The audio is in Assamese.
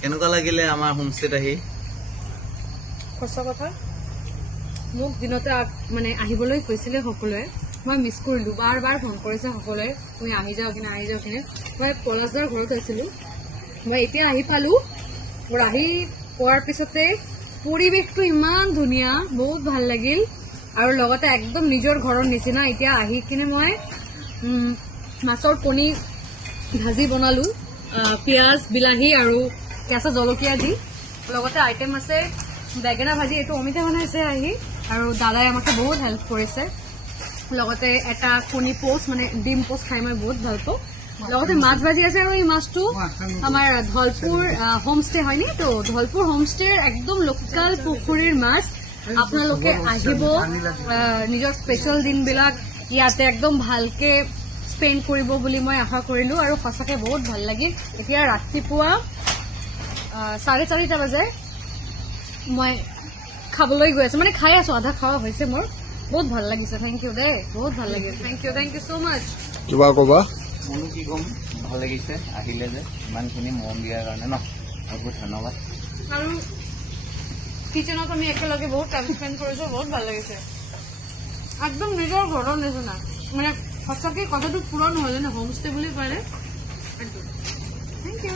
কেনেকুৱা লাগিলে আমাৰ হোমষ্টেত আহি? সঁচা কথা মোক দিনতে মানে আহিবলৈ কৈছিলে সকলোৱে, মই মিছ কৰিলোঁ। বাৰ বাৰ ফোন কৰিছে সকলোৱে, তুমি আহি যাওঁ কিনে আহি যাওঁ কিনে। মই পলাশদাৰ ঘৰত আছিলোঁ, মই এতিয়া আহি পালোঁ। মোৰ আহি পোৱাৰ পিছতে পৰিৱেশটো ইমান ধুনীয়া, বহুত ভাল লাগিল। আৰু লগতে একদম নিজৰ ঘৰৰ নিচিনা। এতিয়া আহি কিনে মই মাছৰ কণী ভাজি বনালোঁ, পিঁয়াজ বিলাহী আৰু কেঁচা জলকীয়া দি। লগতে আইটেম আছে বেঙেনা ভাজি, এইটো অমিতা বনাইছে আহি, আৰু দাদাই আমাকে বহুত হেল্প কৰিছে। লগতে এটা কণী পোচ, মানে ডিম পোচ খাই মই বহুত ভাল পাওঁ। লগতে মাছ ভাজি আছে, আৰু এই মাছটো আমাৰ ধলপুৰ হোমষ্টে হয়নি, তো ধলপুৰ হোমষ্টেৰ একদম লোকেল পুখুৰীৰ মাছ। আপোনালোকে আহিব, নিজৰ স্পেচিয়েল দিনবিলাক ইয়াতে একদম ভালকে স্পেণ্ড কৰিব বুলি মই আশা কৰিলোঁ, আৰু সঁচাকৈ বহুত ভাল লাগিল। এতিয়া ৰাতিপুৱা 4:30 বাজে, মই খাবলৈ গৈ আছোঁ, মানে খাই আছোঁ, আধা খোৱা হৈছে মোৰ। বহুত ভাল লাগিছে, থেংক ইউ দেই, বহুত ভাল লাগিল, থেংক ইউ ছ' মাছ। কিবা ক'বা? মনো কি ক'ম, ভাল লাগিছে আহিলে যে, ইমানখিনি মৰম দিয়াৰ কাৰণে ন, বহুত ধন্যবাদ। আৰু কিচেনত আমি একেলগে বহুত টাইম স্পেণ্ড কৰিছোঁ, বহুত ভাল লাগিছে, একদম নিজৰ ঘৰৰ নিচিনা। মানে সঁচাকৈ কথাটো পূৰণ হ'ল, হোমষ্টে বুলি ক'লে। Thank U.